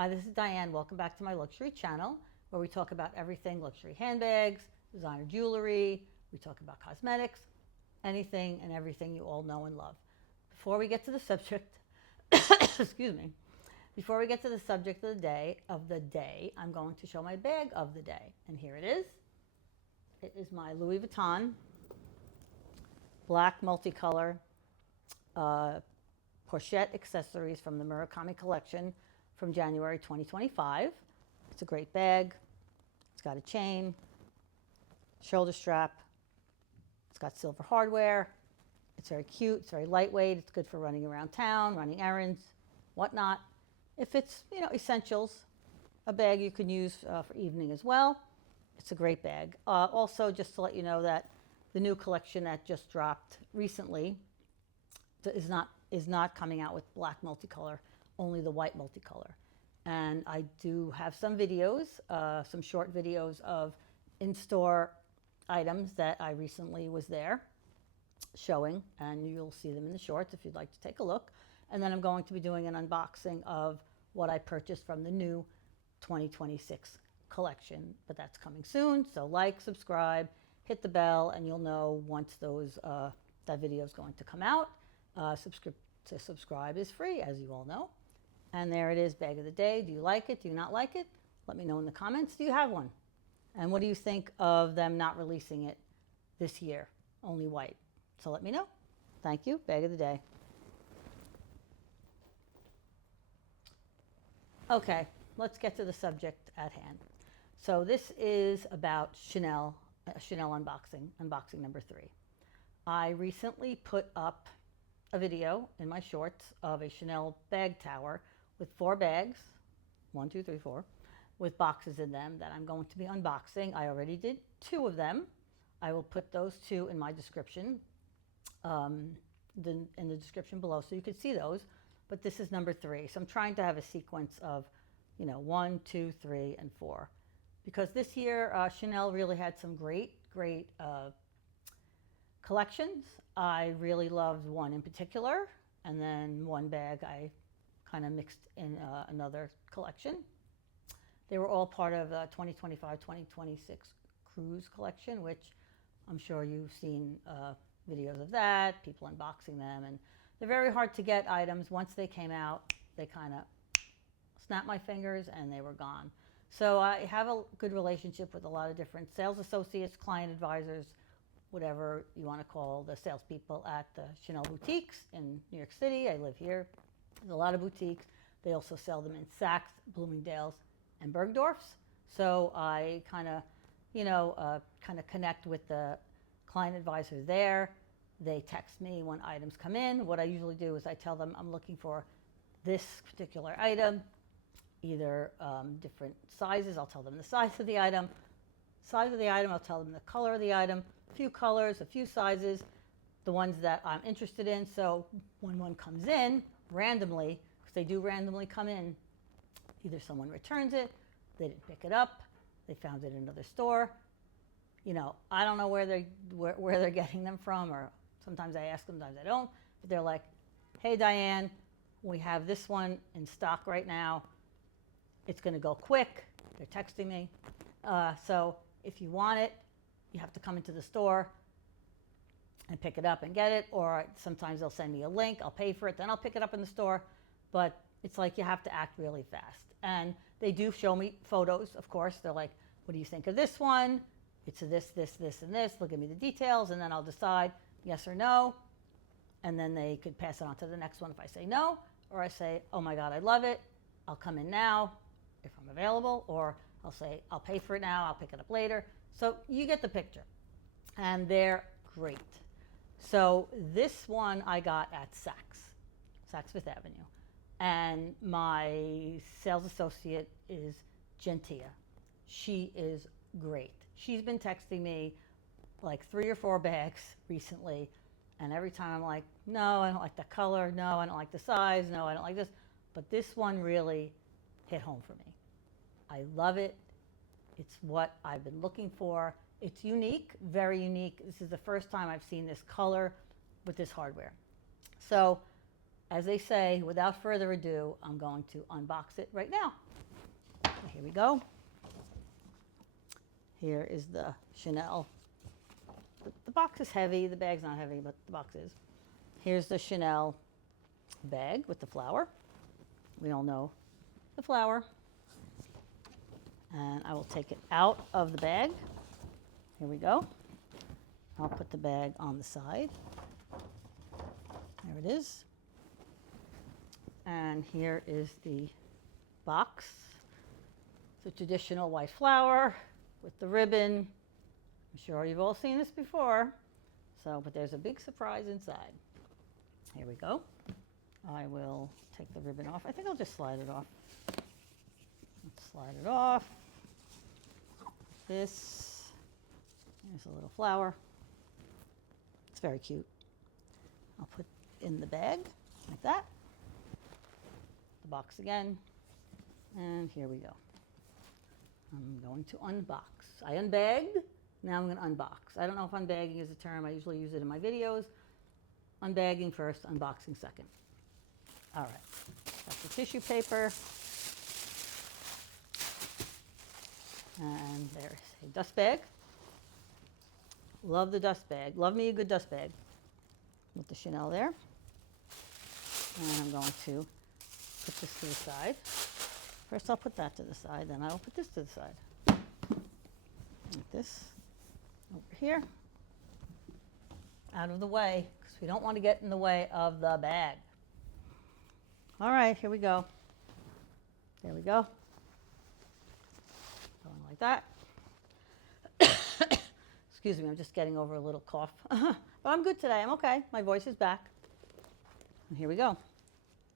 Hi, this is Diane. Welcome back to my luxury channel where we talk about everything luxury handbags, designer jewelry, we talk about cosmetics, anything and everything you all know and love. Before we get to the subject, excuse me, before we get to the subject of the day, I'm going to show my bag of the day. And here it is. It is my Louis Vuitton black multicolor pochette accessories from the Murakami collection from January 2025. It's a great bag. It's got a chain, shoulder strap. It's got silver hardware. It's very cute. It's very lightweight. It's good for running around town, running errands, whatnot. If it's, essentials, a bag you can use for evening as well. It's a great bag. Also, just to let you know that the new collection that just dropped recently is not coming out with black multicolor, only the white multicolor. And I do have some videos, some short videos of in-store items that I recently was there showing, and you'll see them in the shorts if you'd like to take a look. And then I'm going to be doing an unboxing of what I purchased from the new 2026 collection, but that's coming soon. So like, subscribe, hit the bell, and you'll know once that video is going to come out. Subscribe is free, as you all know. And there it is, bag of the day. Do you like it? Do you not like it? Let me know in the comments. Do you have one? And what do you think of them not releasing it this year, only white? So let me know. Thank you. Bag of the day. Okay, let's get to the subject at hand. So this is about Chanel unboxing number 3. I recently put up a video in my shorts of a Chanel bag tower with 4 bags, 1, 2, 3, 4, with boxes in them that I'm going to be unboxing. I already did 2 of them. I will put those 2 in my description, in the description below, so you can see those. But this is number 3. So I'm trying to have a sequence of, 1, 2, 3, and 4. Because this year, Chanel really had some great collections. I really loved one in particular, and then one bag I kind of mixed in another collection. They were all part of the 2025-2026 cruise collection, which I'm sure you've seen videos of that, people unboxing them, and they're very hard to get items. Once they came out, they kind of snapped my fingers and they were gone. So I have a good relationship with a lot of different sales associates, client advisors, whatever you want to call the salespeople at the Chanel boutiques in New York City. I live here. There's a lot of boutiques. They also sell them in Saks, Bloomingdale's, and Bergdorf's. So I kind of connect with the client advisor there. They text me when items come in. What I usually do is I tell them I'm looking for this particular item, either different sizes. I'll tell them the size of the item. I'll tell them the color of the item, a few colors, a few sizes, the ones that I'm interested in. So when one comes in randomly, because they do randomly come in, either someone returns it, they didn't pick it up, they found it in another store. I don't know where they're getting them from, or sometimes I ask them, sometimes I don't. But they're like, hey, Diane, we have this one in stock right now. It's going to go quick. They're texting me. So if you want it, you have to come into the store and pick it up and get it. Or sometimes they'll send me a link. I'll pay for it. Then I'll pick it up in the store. But it's like you have to act really fast. And they do show me photos, of course. They're like, what do you think of this one? It's this, this, this, and this. They'll give me the details, and then I'll decide yes or no. And then they could pass it on to the next one if I say no, or I say, oh my God, I love it. I'll come in now if I'm available, or I'll say, I'll pay for it now. I'll pick it up later. So you get the picture. And they're great. So this one I got at Saks Fifth Avenue. And my sales associate is Gentia. She is great. She's been texting me like 3 or 4 bags recently. And every time I'm like, no, I don't like the color. No, I don't like the size. No, I don't like this. But this one really hit home for me. I love it. It's what I've been looking for. It's unique, very unique. This is the first time I've seen this color with this hardware. So as they say, without further ado, I'm going to unbox it right now. So here we go. Here is the Chanel. The box is heavy. The bag's not heavy, but the box is. Here's the Chanel bag with the flower. We all know the flower. And I will take it out of the bag. Here we go. I'll put the bag on the side. There it is. And here is the box. It's a traditional white flower with the ribbon. I'm sure you've all seen this before. So, but there's a big surprise inside. Here we go. I will take the ribbon off. I think I'll just slide it off. Let's slide it off. This. There's a little flower. It's very cute. I'll put in the bag like that. The box again. And here we go. I'm going to unbox. I unbagged. Now I'm going to unbox. I don't know if unbagging is a term. I usually use it in my videos. Unbagging first, unboxing second. All right. Got the tissue paper. And there's a dust bag. Love the dust bag. Love me a good dust bag. With the Chanel there. And I'm going to put this to the side. First I'll put that to the side, then I'll put this to the side. Like this. Over here. Out of the way, because we don't want to get in the way of the bag. All right, here we go. There we go. Going like that. Excuse me, I'm just getting over a little cough. But I'm good today, I'm okay. My voice is back. And here we go.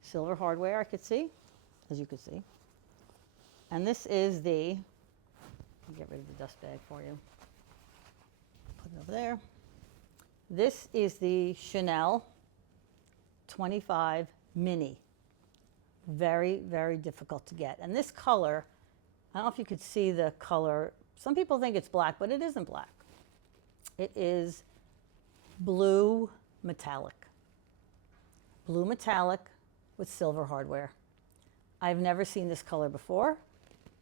Silver hardware, I could see, as you could see. And this is the, I'll get rid of the dust bag for you. Put it over there. This is the Chanel 25 Mini. Very, very difficult to get. And this color, I don't know if you could see the color. Some people think it's black, but it isn't black. It is blue metallic. Blue metallic with silver hardware. I've never seen this color before.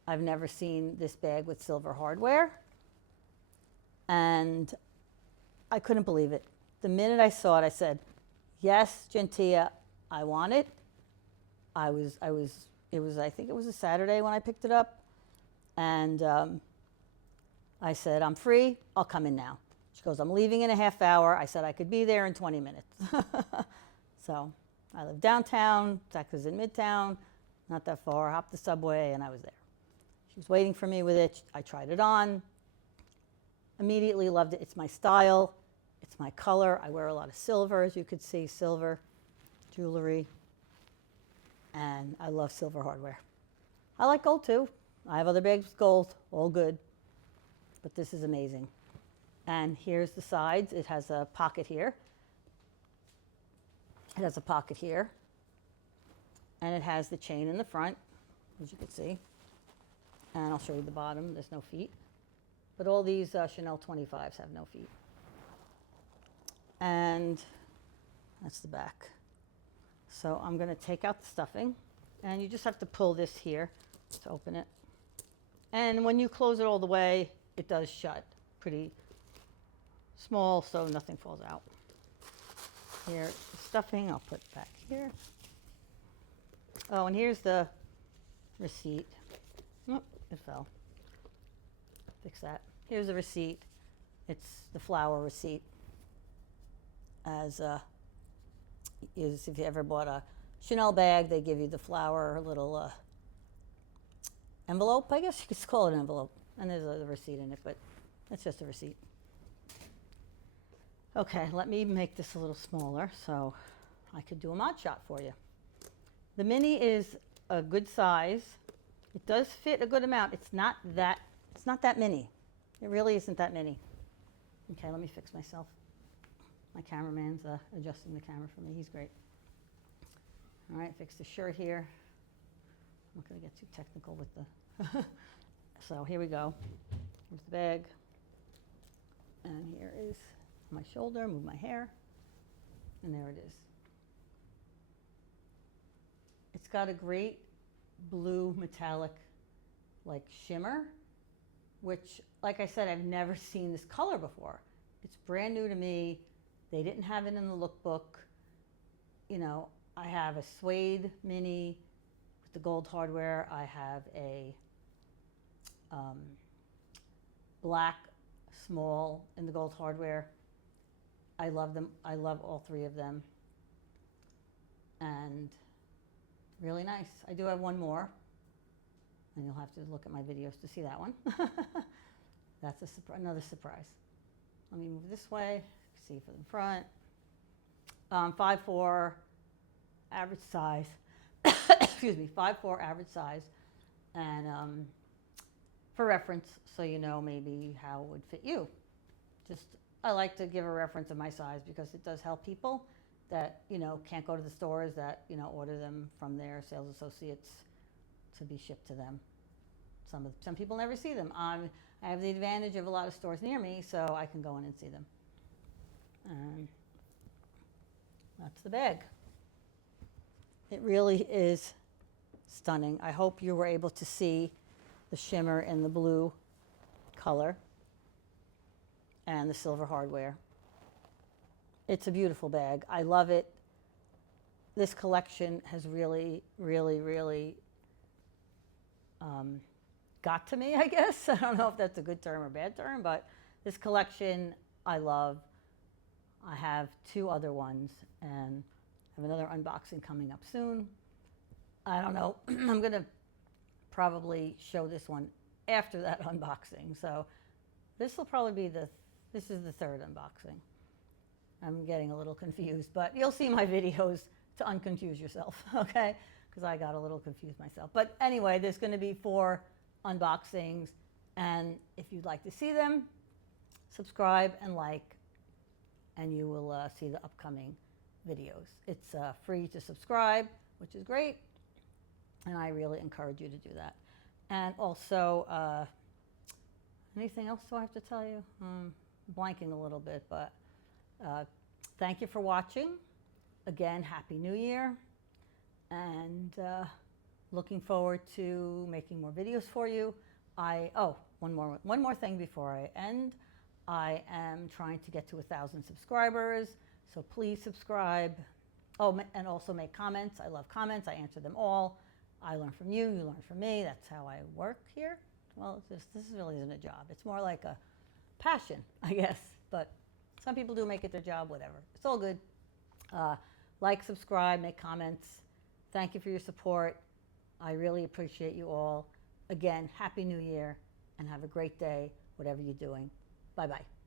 I've never seen this bag with silver hardware. And I couldn't believe it. The minute I saw it, I said, yes, Gentia, I want it. I think it was a Saturday when I picked it up. And I said, I'm free, I'll come in now. She goes, I'm leaving in a half hour. I said I could be there in 20 minutes. So I live downtown, Texas in Midtown, not that far, hopped the subway, and I was there. She was waiting for me with it. I tried it on, immediately loved it. It's my style, it's my color. I wear a lot of silver, as you could see, silver jewelry, and I love silver hardware. I like gold too. I have other bags with gold, all good, but this is amazing. And here's the sides. It has a pocket here. It has a pocket here. And it has the chain in the front, as you can see. And I'll show you the bottom. There's no feet. But all these Chanel 25s have no feet. And that's the back. So I'm going to take out the stuffing. And you just have to pull this here to open it. And when you close it all the way, it does shut pretty small, so nothing falls out. Here, the stuffing, I'll put back here. Oh, and here's the receipt. Oh, it fell. Fix that. Here's the receipt. It's the flower receipt. As is if you ever bought a Chanel bag, they give you the flower little envelope, I guess you could call it an envelope. And there's a receipt in it, but it's just a receipt. Okay, let me make this a little smaller so I could do a mod shot for you. The mini is a good size. It does fit a good amount. It's not that mini. It really isn't that mini. Okay, let me fix myself. My cameraman's adjusting the camera for me. He's great. All right, fix the shirt here. I'm not going to get too technical with the... So here we go. Here's the bag. And here is my shoulder. Move my hair. And there it is. got a great blue metallic like shimmer, which, like I said, I've never seen this color before. It's brand new to me. They didn't have it in the lookbook. You know, I have a suede mini with the gold hardware. I have a black small in the gold hardware. I love them. I love all three of them. And really nice. I do have one more, and you'll have to look at my videos to see that one. That's another surprise. Let me move this way. See from the front. 5'4", average size. Excuse me, 5'4", average size. And for reference, so you know maybe how it would fit you. Just, I like to give a reference of my size because it does help people that, you know, can't go to the stores, that, you know, order them from their sales associates to be shipped to them. Some people never see them. I have the advantage of a lot of stores near me, so I can go in and see them. And that's the bag. It really is stunning. I hope you were able to see the shimmer in the blue color and the silver hardware. It's a beautiful bag. I love it. This collection has really, really, really got to me, I guess. I don't know if that's a good term or bad term, but this collection I love. I have 2 other ones, and I have another unboxing coming up soon. I don't know. I'm going to probably show this one after that unboxing. So this will probably be this is the 3rd unboxing. I'm getting a little confused, but you'll see my videos to unconfuse yourself, okay? Because I got a little confused myself. But anyway, there's going to be 4 unboxings, and if you'd like to see them, subscribe and like, and you will see the upcoming videos. It's free to subscribe, which is great, and I really encourage you to do that. And also, anything else do I have to tell you? I'm blanking a little bit, but thank you for watching. Again, Happy New Year, and looking forward to making more videos for you. One more thing before I end. I am trying to get to 1,000 subscribers, so please subscribe. Oh, and also make comments. I love comments. I answer them all. I learn from you. You learn from me. That's how I work here. Well, this really isn't a job. It's more like a passion, I guess. But some people do make it their job, whatever. It's all good. Like, subscribe, make comments. Thank you for your support. I really appreciate you all. Again, Happy New Year, and have a great day, whatever you're doing. Bye-bye.